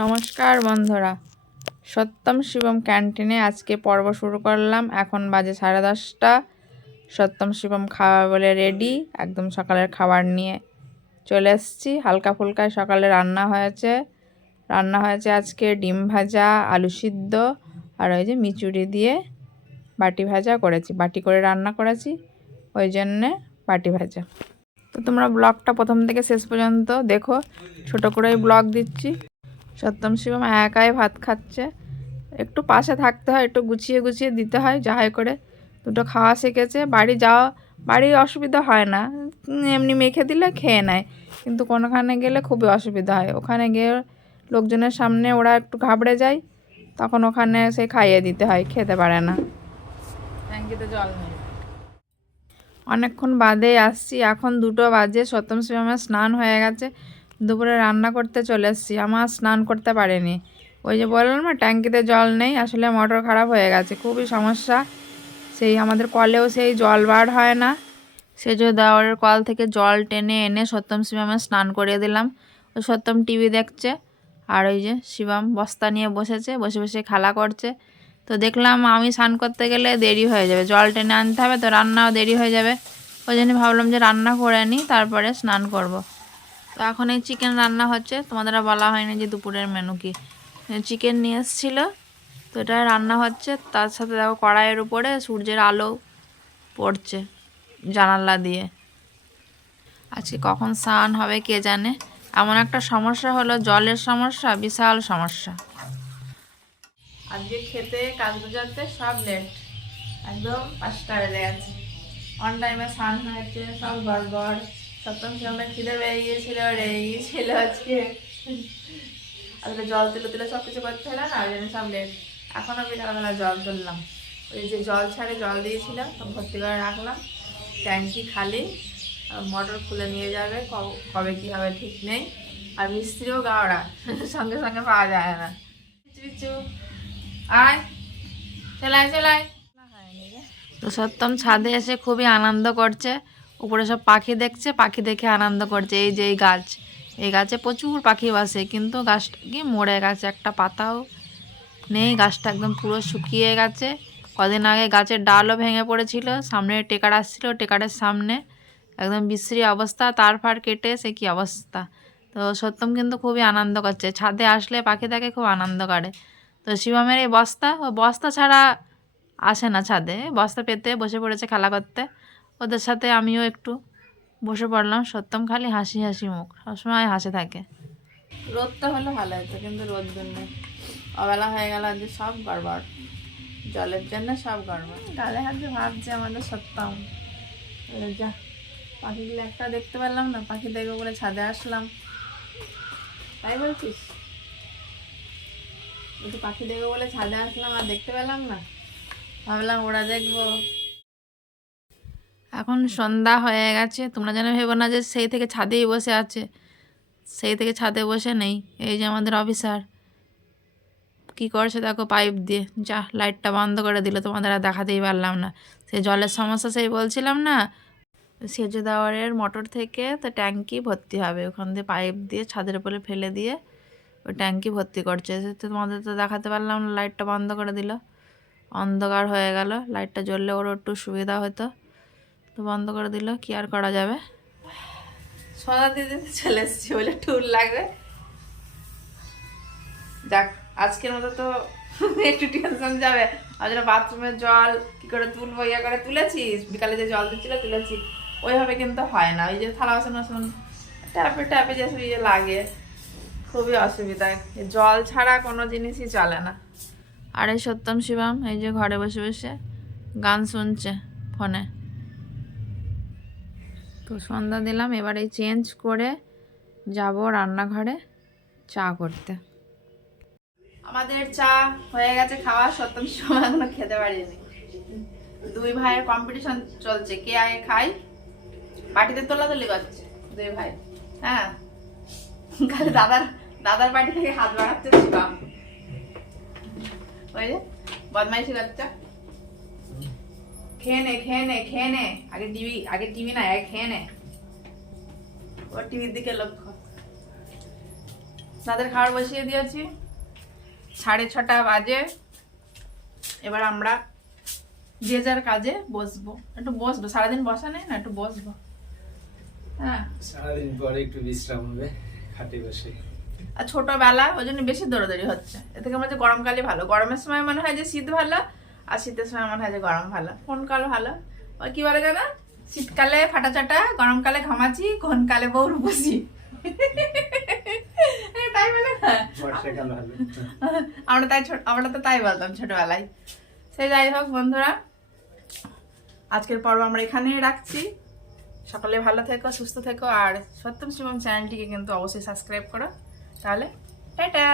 নমস্কার বন্ধুরা, সত্যম শিবম ক্যান্টিনে আজকে পর্ব শুরু করলাম। এখন বাজে 10:30। সত্যম শিবম খাওয়া বলে রেডি, একদম সকালের খাবার নিয়ে চলে এসেছি। হালকা ফুলকায় সকালে রান্না হয়েছে আজকে ডিম ভাজা, আলু সিদ্ধ আর ওই যে মিচুড়ি দিয়ে বাটি ভাজা করেছি। বাটি করে রান্না করেছি, ওই জন্যে বাটি ভাজা। তো তোমরা ব্লগটা প্রথম থেকে শেষ পর্যন্ত দেখো, ছোট করেই ব্লগ দিচ্ছি। সত্যম শিবম একাই ভাত খাচ্ছে, একটু পাশে থাকতে হয়, একটু গুছিয়ে গুছিয়ে দিতে হয়। যাহাই করে দুটো খাওয়া শিখেছে। বাড়ি অসুবিধা হয় না, এমনি মেখে দিলে খেয়ে নেয়, কিন্তু কোনোখানে গেলে খুবই অসুবিধা হয়। ওখানে গিয়ে লোকজনের সামনে ওরা একটু ঘাবড়ে যায়, তখন ওখানে সে খাইয়ে দিতে হয়, খেতে পারে না। ট্যাঙ্কিতে জল নেই। অনেকক্ষণ বাদে আসছি, এখন 2টো বাজে। সত্যম শিবমের স্নান হয়ে গেছে, দুপুরে রান্না করতে চলে এসেছি। আমার স্নান করতে পারেনি, ওই যে বললাম না ট্যাঙ্কিতে জল নেই, আসলে মোটর খারাপ হয়ে গেছে, খুবই সমস্যা। সেই আমাদের কলেও সেই জল বার হয় না, সেজো দেওয়ারের কল থেকে জল টেনে এনে সত্যম শিবমের স্নান করিয়ে দিলাম। ও সত্যম টিভি দেখছে, আর ওই যে শিবম বস্তা নিয়ে বসেছে, বসে বসে খেলা করছে। তো দেখলাম আমি স্নান করতে গেলে দেরি হয়ে যাবে, জল টেনে আনতে হবে, তো রান্নাও দেরি হয়ে যাবে। ওই জন্য ভাবলাম যে রান্না করে নিই, তারপরে স্নান করব। তো এখন এই চিকেন রান্না হচ্ছে, তোমাদের বলা হয়নি যে দুপুরের মেনু কি। চিকেন নিয়ে এসেছিলো, তো এটা রান্না হচ্ছে। তার সাথে দেখো কড়াইয়ের উপরে সূর্যের আলো পড়ছে জানালা দিয়ে। আজকে কখন স্নান হবে কে জানে। এমন একটা সমস্যা হলো, জলের সমস্যা, বিশাল সমস্যা। আজকে খেতে কাজ গুজাতে সব লেট, একদম 5টা বেজে গেছে। অন টাইমে স্নান হয়েছে, সব গড়বড়। সপ্তম সময় খিদে বেড়ে গিয়েছিল আজকে। আসলে জল তুলে সব কিছু করতে হলো না, ওই জন্য সব লেট। এখনও বিকালবেলা জল তুললাম, ওই যে জল ছাড়ে জল দিয়েছিলাম, সব ভর্তি করে রাখলাম। ট্যাঙ্কি খালি, মোটর খুলে নিয়ে যাবে, কবে কী হবে ঠিক নেই। আর মিস্ত্রিও গাওড়া, সঙ্গে সঙ্গে পাওয়া যায় না। কিছু আয়, চলাই। তো সত্যম ছাদে এসে খুবই আনন্দ করছে, উপরে সব পাখি দেখছে, পাখি দেখে আনন্দ করছে। এই যে এই গাছে প্রচুর পাখি বসে, কিন্তু গাছটা কি মরে গেছে, একটা পাতাও নেই, গাছটা একদম পুরো শুকিয়ে গেছে। কদিন আগে গাছের ডালও ভেঙে পড়েছিল, সামনে টেকার আসছিল, টেকারের সামনে একদম বিশ্রী অবস্থা, তার ফার কেটে সে কি অবস্থা। তো সত্যম কিন্তু খুবই আনন্দ করছে, ছাদে আসলে পাখি দেখে খুব আনন্দ করে। তো শিবমের এই বস্তা ছাড়া আসে না ছাদে, বস্তা পেতে বসে পড়েছে খেলা করতে। ওদের সাথে আমিও একটু বসে পড়লাম। সত্যম খালি হাসি হাসি মুখ, সবসময় হাসে থাকে। রোদটা হলে ভালো হতো, কিন্তু রোদ নেই, অবেলা হয়ে গেল, আজকে সব গড়বড়, জলের জন্য সব গড়বড়। গালে হাতে ভাবছে আমাদের সত্যম। যা, পাখিগুলো একটা দেখতে পেলাম না, পাখি দেখবো বলে ছাদে আসলাম, তাই বলছিস? একটু পাখি দেখবো বলে ছাদে আসলাম, আর দেখতে পেলাম না, ভাবলাম ওরা দেখবো। এখন সন্ধ্যা হয়ে গেছে, তোমরা যেন ভেবো না যে সেই থেকে ছাদেই বসে আছে, সেই থেকে ছাদে বসে নেই। এই যে আমাদের অফিসার কী করছে দেখো, পাইপ দিয়ে যা লাইটটা বন্ধ করে দিল, তোমাদের আর দেখাতেই পারলাম না। সেই জলের সমস্যা, সেই বলছিলাম না, সেজে দেওয়ারের মোটর থেকে তো ট্যাঙ্কি ভর্তি হবে, ওখান দিয়ে পাইপ দিয়ে ছাদের উপরে ফেলে দিয়ে ওই ট্যাঙ্কি ভর্তি করছে। তো তোমাদের তো দেখাতে পারলাম না, লাইটটা বন্ধ করে দিল, অন্ধকার হয়ে গেল। লাইটটা জ্বললে ওর একটু সুবিধা হতো, তো বন্ধ করে দিল, কি আর করা যাবে। সোনা দিদি চলে এসেছি বলে টুল লাগবে। যাক, আজকের মতো তো একটু টেনশন যাবে। আজ বাথরুমের জল কি করে তুলবো, ইয়ে করে তুলেছি, বিকালে যে জল দিচ্ছিল তুলেছি, ওইভাবে কিন্তু হয় না। ওই যে থালা বাসন ট্যাপে যেসব ইয়ে লাগে, খুবই অসুবিধা, জল ছাড়া কোনো জিনিসই চলে না। আর এই সত্যম শিবম এই যে ঘরে বসে বসে গান শুনছে ফোনে। তো সন্ধ্যা দিলাম, এবার এই চেঞ্জ করে যাব রান্নাঘরে চা করতে। আমাদের চা হয়ে গেছে খাওয়া, সত্যম শিবম এখনো খেতে পারিনি। 2 ভাইয়ের কম্পিটিশন চলছে, কে আগে খায়। পার্টিতে তোলাতুলি করছে 2 ভাই। হ্যাঁ, খালি দাদার পার্টি থেকে হাত বাড়াচ্ছে শিবম, ওই যে বদমাইশি করছে। খেয়ে নে, আগে টিভি না, আগে খেয়ে নে। ওর টিভির দিকে লক্ষ্য। তাদের খাবার বসিয়ে দিয়েছি, 6:30 বাজে। এবার আমরা যে যার কাজে বসবো, একটু বসবো, সারাদিন বসা নেই না, একটু বসবো। হ্যাঁ, সারাদিন পরে একটু বিশ্রাম হবে খাটে বসে। আর ছোটবেলা ওই জন্য বেশি দৌড়াদৌড়ি হচ্ছে। এ থেকে মনে হচ্ছে গরমকালে ভালো, গরমের সময় মনে হয় যে শীত ভালো, আর শীতের সময় মনে হয় যে গরম ভালো। কোন কাল ভালো? ওই কি বলে জানা, শীতকালে ফাটাচাটা, গরমকালে ঘামাচি, কোন কালে বউ রূপসী। তাই বলে না? বর্ষাকাল ভালো। আমরা তো তাই বলতাম ছোটবেলায়। সেই যাই হোক বন্ধুরা, আজকের পর্ব আমরা এখানেই রাখছি। সকলে ভালো থেকো, সুস্থ থেকো, আর সত্যম শিবম চ্যানেলটিকে কিন্তু অবশ্যই সাবস্ক্রাইব করো। তাহলে টাটা।